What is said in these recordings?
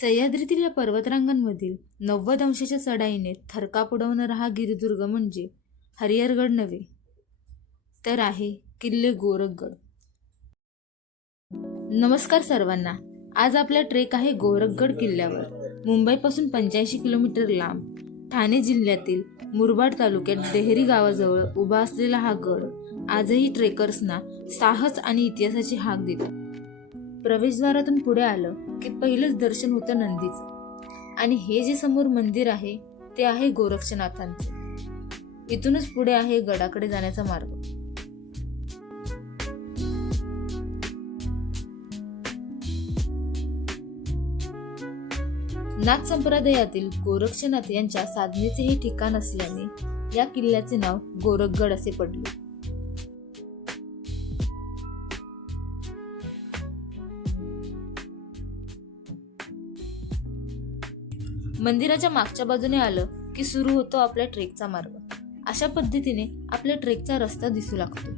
सह्याद्रीतील या पर्वतरांगांमधील 90 अंशाच्या चढाईने थरकाप उडवणारा हा गिरिदुर्ग म्हणजे हरिहरगड नव्हे, तर आहे किल्ले गोरखगड। नमस्कार सर्वांना। आज आपला ट्रेक आहे गोरखगड किल्ल्यावर। मुंबईपासून 85 किलोमीटर लांब ठाणे जिल्ह्यातील मुरबाड तालुक्यात देहरी गावाजवळ उभा असलेला हा गड आजही ट्रेकर्सना साहस आणि इतिहासाची हाक देतो। प्रवेशद्वारातून पुढे आलं की पहिलंच दर्शन होतं नंदीचं, आणि हे जे समोर मंदिर आहे ते आहे गोरक्षनाथांचे। इथूनच पुढे आहे गडाकडे जाण्याचा मार्ग। नाथ संप्रदायातील गोरक्षनाथ यांच्या साधनेचे हे ठिकाण असल्याने या किल्ल्याचे नाव गोरखगड असे पडले। मंदिराच्या मागच्या बाजूने आलं की सुरू होतो आपल्या ट्रेकचा मार्ग। अशा पद्धतीने आपल्या ट्रेकचा रस्ता दिसू लागतो।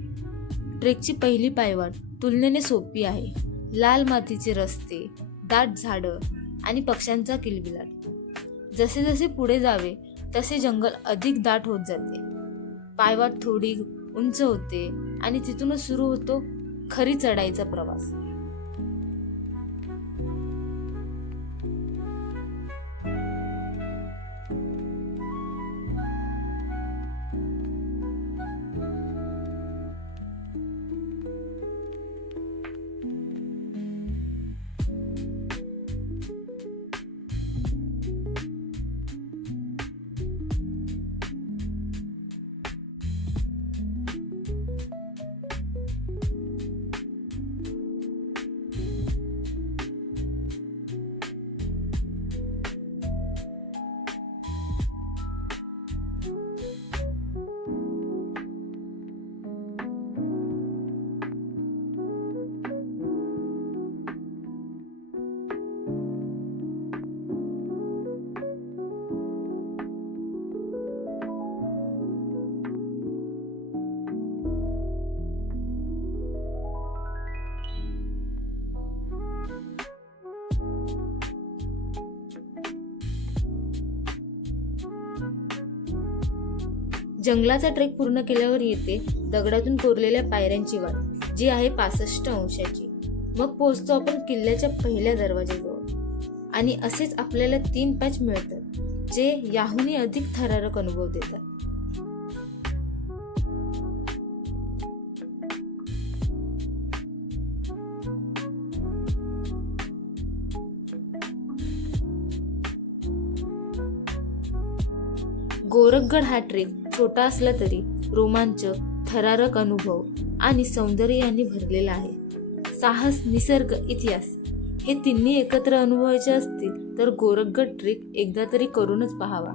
ट्रेकची पहिली पायवाट तुलनेने सोपी आहे। लाल मातीचे रस्ते, दाट झाडं आणि पक्ष्यांचा किलबिलाट। जसे जसे पुढे जावे तसे जंगल अधिक दाट होत जाते। पायवाट थोडी उंच होते आणि तिथूनच सुरू होतो खरी चढाईचा प्रवास। जंगलाचा ट्रेक पूर्ण केल्यावर येते दगडातून कोरलेल्या पायऱ्यांची वाट, जी आहे 65 अंशाची। मग पोहोचतो आपण किल्ल्याच्या पहिल्या दरवाजाजवळ, आणि असेच आपल्याला 3 पॅच मिळतात, जे याहूनही अधिक थरारक अनुभव देतात। गोरखगड हा ट्रेक छोटा असला तरी रोमांच, थरारक अनुभव आणि सौंदर्य यांनी भरलेला आहे। साहस, निसर्ग, इतिहास हे तिन्ही एकत्र अनुभवायचे असतील तर गोरखगड ट्रेक एकदा तरी करूनच पाहावा।